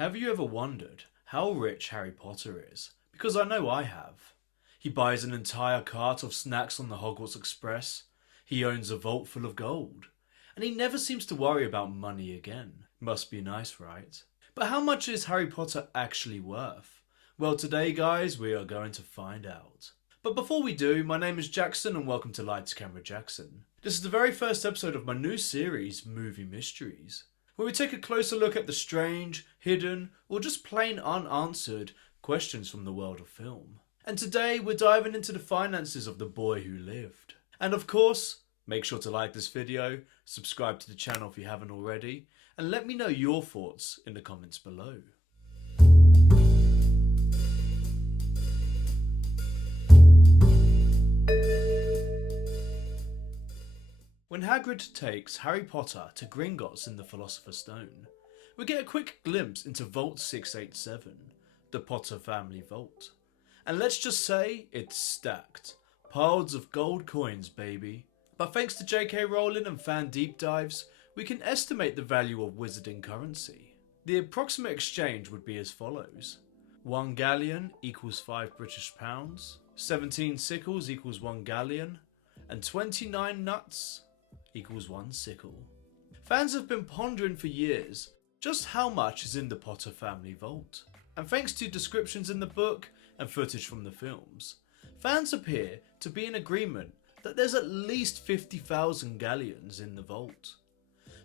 Have you ever wondered how rich Harry Potter is? Because I know I have. He buys an entire cart of snacks on the Hogwarts Express. He owns a vault full of gold. And he never seems to worry about money again. Must be nice, right? But how much is Harry Potter actually worth? Well, today, guys, we are going to find out. But before we do, my name is Jackson and welcome to Lights Camera Jackson. This is the very first episode of my new series, Movie Mysteries, where we take a closer look at the strange, hidden, or just plain unanswered questions from the world of film. And today we're diving into the finances of The Boy Who Lived. And of course, make sure to like this video, subscribe to the channel if you haven't already, and let me know your thoughts in the comments below. When Hagrid takes Harry Potter to Gringotts in the Philosopher's Stone, we get a quick glimpse into Vault 687, the Potter family vault. And let's just say it's stacked. Piles of gold coins, baby. But thanks to JK Rowling and fan deep dives, we can estimate the value of wizarding currency. The approximate exchange would be as follows. 1 galleon equals 5 British pounds, 17 sickles equals 1 galleon, and 29 nuts equals 1 sickle. Fans have been pondering for years just how much is in the Potter family vault. And thanks to descriptions in the book and footage from the films, fans appear to be in agreement that there's at least 50,000 galleons in the vault.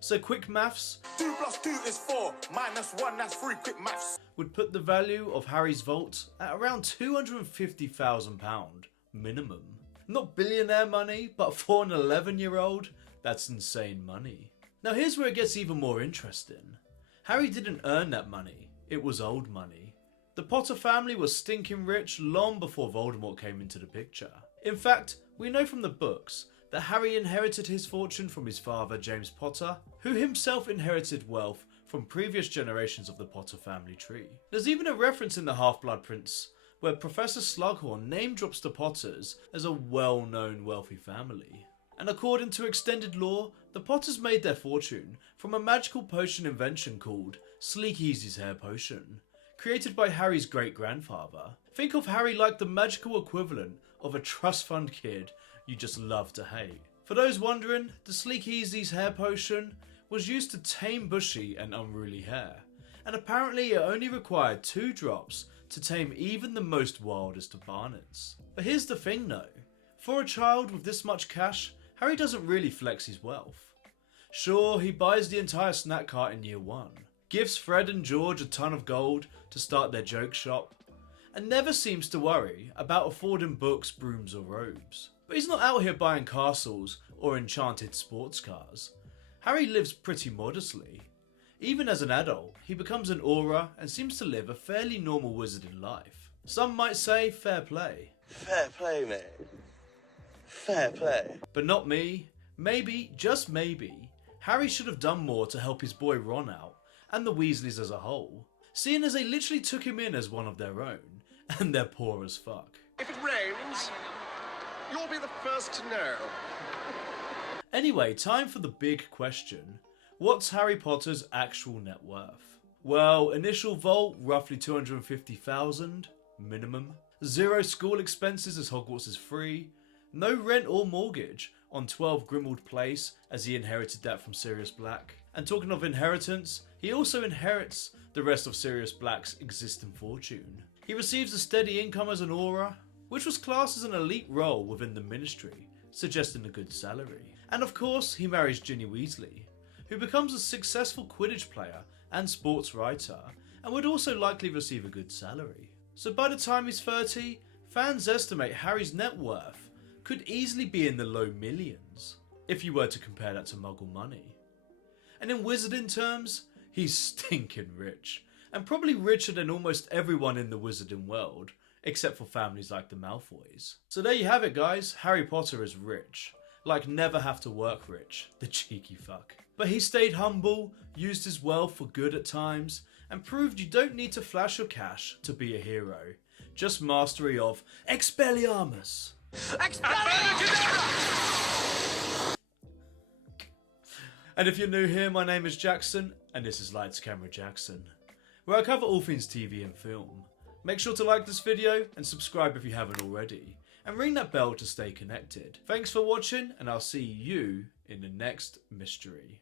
So quick maths, 2 + 2 is 4, -1, that's 3, quick maths, would put the value of Harry's vault at around £250,000 minimum. Not billionaire money, but for an 11-year-old, that's insane money. Now here's where it gets even more interesting. Harry didn't earn that money, it was old money. The Potter family was stinking rich long before Voldemort came into the picture. In fact, we know from the books that Harry inherited his fortune from his father James Potter, who himself inherited wealth from previous generations of the Potter family tree. There's even a reference in The Half-Blood Prince where Professor Slughorn name drops the Potters as a well-known wealthy family. And according to extended lore, the Potters made their fortune from a magical potion invention called Sleek Easy's Hair Potion, created by Harry's great-grandfather. Think of Harry like the magical equivalent of a trust fund kid you just love to hate. For those wondering, the Sleek Easy's Hair Potion was used to tame bushy and unruly hair, and apparently it only required 2 drops to tame even the most wildest of barnets. But here's the thing though, for a child with this much cash, Harry doesn't really flex his wealth. Sure, he buys the entire snack cart in year 1, gives Fred and George a ton of gold to start their joke shop, and never seems to worry about affording books, brooms or robes. But he's not out here buying castles or enchanted sports cars. Harry lives pretty modestly. Even as an adult, he becomes an aura and seems to live a fairly normal wizarding life. Some might say fair play. Fair play, mate. Fair play. But not me. Maybe, just maybe, Harry should have done more to help his boy Ron out, and the Weasleys as a whole, seeing as they literally took him in as one of their own, and they're poor as fuck. If it rains, you'll be the first to know. Anyway, time for the big question. What's Harry Potter's actual net worth? Well, initial vault, roughly 250,000, minimum. 0 school expenses as Hogwarts is free. No rent or mortgage on 12 Grimmauld Place as he inherited that from Sirius Black. And talking of inheritance, he also inherits the rest of Sirius Black's existing fortune. He receives a steady income as an aura, which was classed as an elite role within the ministry, suggesting a good salary. And of course, he marries Ginny Weasley, who becomes a successful Quidditch player and sports writer, and would also likely receive a good salary. So by the time he's 30, fans estimate Harry's net worth could easily be in the low millions, if you were to compare that to Muggle money. And in wizarding terms, he's stinking rich, and probably richer than almost everyone in the wizarding world, except for families like the Malfoys. So there you have it guys, Harry Potter is rich. Like never have to work rich, the cheeky fuck. But he stayed humble, used his wealth for good at times, and proved you don't need to flash your cash to be a hero. Just mastery of Expelliarmus. And if you're new here, my name is Jackson, and this is Lights Camera Jackson. where I cover all things TV and film. Make sure to like this video and subscribe if you haven't already, and ring that bell to stay connected. Thanks for watching, and I'll see you in the next mystery.